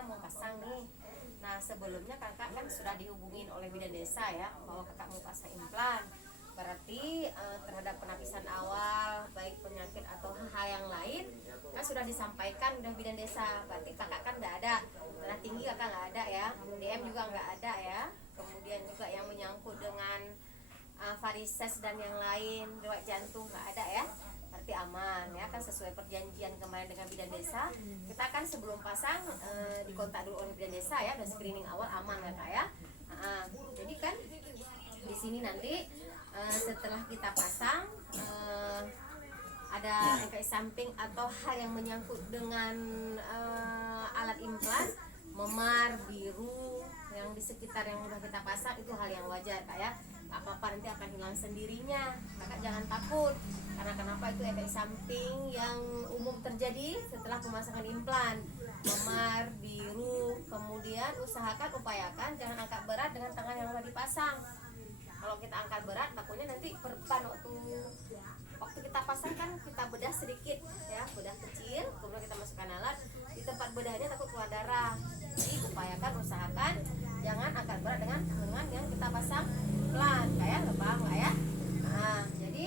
kita mau pasang nih. Nah sebelumnya kakak kan sudah dihubungin oleh bidan desa ya bahwa kakak mau pasang implan. Berarti terhadap penapisan awal baik penyakit atau hal yang lain kan sudah disampaikan udah bidan desa. Berarti kakak kan nggak ada darah tinggi, kakak nggak ada ya, DM juga nggak ada ya. Kemudian juga yang menyangkut dengan varises dan yang lain riwayat jantung nggak ada ya, berarti aman ya kan, sesuai perjanjian kemarin dengan bidan desa. Kita kan sebelum pasang dikontak dulu oleh bidan desa ya, dan screening awal aman ya kak ya. Jadi kan di sini nanti setelah kita pasang ada efek samping atau hal yang menyangkut dengan alat implan, memar, biru yang di sekitar yang udah kita pasang itu hal yang wajar kak ya. Apa-apa nanti akan hilang sendirinya, kakak jangan takut. Karena kenapa, itu efek samping yang umum terjadi setelah pemasangan implan, memar, biru. Kemudian upayakan jangan angkat berat dengan tangan yang udah dipasang. Kalau kita angkat berat takutnya nanti perban waktu kita pasang kan kita bedah sedikit ya, bedah kecil, kemudian kita masukkan alat di tempat bedahnya takut keluar darah. Jadi usahakan jangan angkat berat dengan yang kita pasang pelan kayak paham nggak ya. Jadi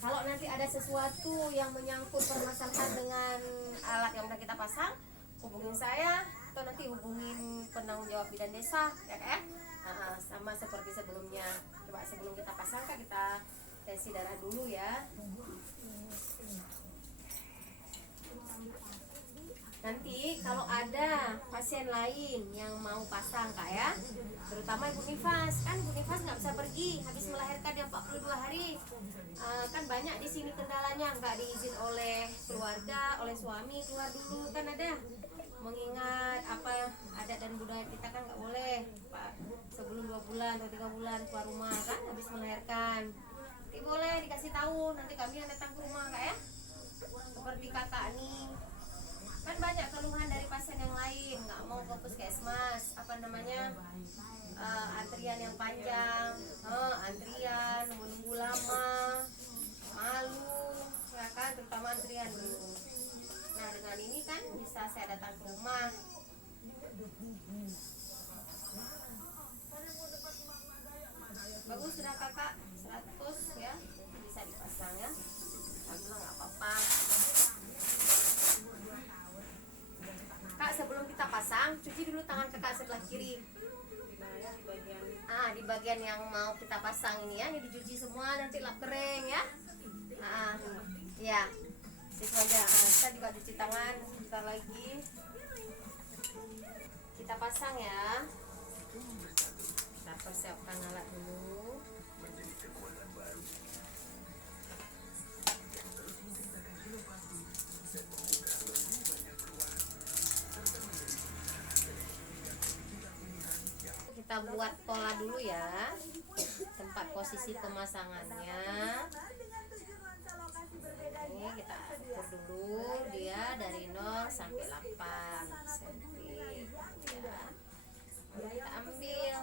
kalau nanti ada sesuatu yang menyangkut permasalahan dengan alat yang udah kita pasang, hubungin saya atau nanti hubungin penanggung jawab bidan desa ya kan. Sama seperti sebelumnya. Coba sebelum kita pasang kan kita tensi darah dulu ya. Nanti kalau ada pasien lain yang mau pasang kak ya, terutama ibu nifas, kan ibu nifas nggak bisa pergi habis melahirkan yang 42 hari. Kan banyak di sini kendalanya, nggak diizin oleh keluarga, oleh suami keluar dulu kan ada. Mengingat adat dan budaya kita kan nggak boleh Pak, sebelum 2 bulan atau 3 bulan keluar rumah kan habis melahirkan. Nanti boleh dikasih tahu, nanti kami yang datang ke rumah kak ya. Seperti kakak nih, kan banyak keluhan dari pasien yang lain, nggak mau ke puskesmas, antrian yang panjang, antrian menunggu lama, malu ya kan, terutama antrian dulu. Nah dengan ini kan bisa saya datang ke rumah. Bagus sudah kakak 100 ya, bisa dipasang ya, bilang nggak apa-apa. Kak sebelum kita pasang cuci dulu tangan kakak sebelah kiri. Di bagian yang mau kita pasang ini ya, ini dicuci semua, nanti lap kering ya. Ya situ aja. Kita juga cuci tangan sebentar lagi. Kita pasang ya. Kita persiapkan alat dulu. Kita buat pola dulu ya, tempat posisi pemasangannya. Ini kita ukur dulu dia dari 0 sampai 8 cm ya. Lalu kita ambil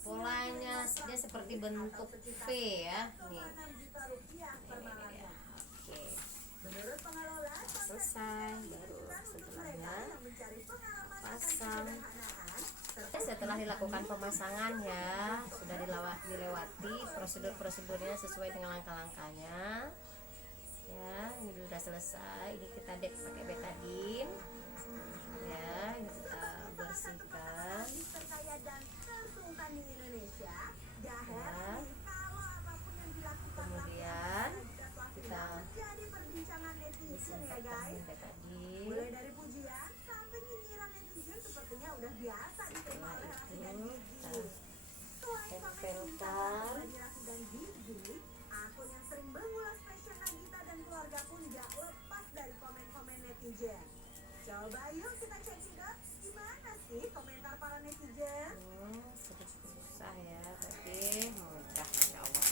polanya, dia seperti bentuk V ya. Nih. Ini dia. Oke. Selesai, baru sebelahnya pasang. Setelah dilakukan pemasangan ya, sudah dilewati prosedurnya sesuai dengan langkah-langkahnya ya. Ini sudah selesai, ini kita dek pakai betadine ya, ini kita bersihkan ya. Kemudian kita disinfektan betadine. Setelah itu kita tempelkan. Coba yuk kita cek juga gimana sih komentar para netizen. Sedikit susah ya, tapi mudah insya Allah.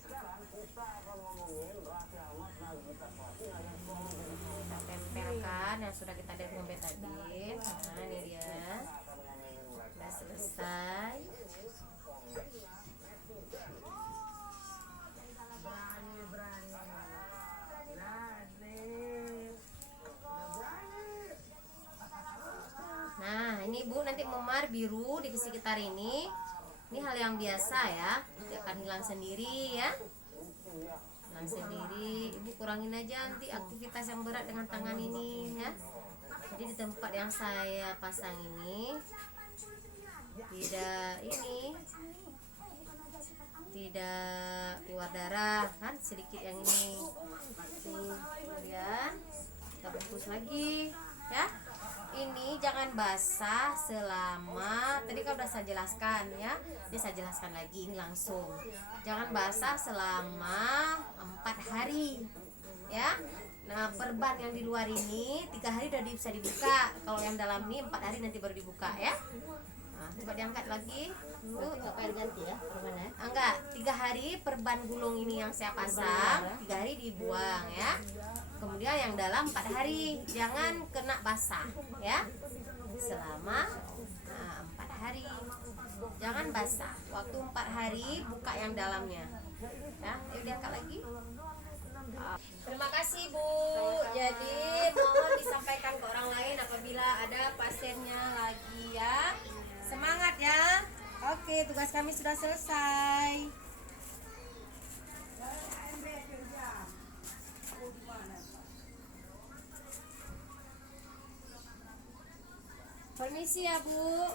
Sekarang kita akan ngomongin rahasia makna kita Kita tempelkan yang sudah kita dengan betadine. Nah ini dia, sudah selesai. ini Bu nanti memar biru di sekitar ini. Ini hal yang biasa ya, dia akan hilang sendiri ya. Hilang sendiri. Ibu kurangin aja nanti aktivitas yang berat dengan tangan ini ya. Jadi di tempat yang saya pasang ini tidak keluar darah kan, sedikit yang ini. Kemudian kita bungkus lagi ya. Ini jangan basah selama tadi kan udah saya jelaskan ya. Ini saya jelaskan lagi ini langsung. Jangan basah selama 4 hari ya. Nah, perban yang di luar ini 3 hari udah bisa dibuka. Kalau yang dalam ini 4 hari nanti baru dibuka ya. Nah, coba diangkat lagi. Apa diganti ya perbannya? Enggak, 3 hari perban gulung ini yang saya pasang, 3 hari dibuang ya. Kemudian yang dalam 4 hari, jangan kena basah ya. Selama 4 hari. Jangan basah. Waktu 4 hari buka yang dalamnya. Ya, yuk diangkat lagi. Terima kasih Bu. Jadi mohon disampaikan ke orang lain apabila ada pasiennya lagi ya. Semangat ya. Oke, tugas kami sudah selesai. Permisi ya Bu.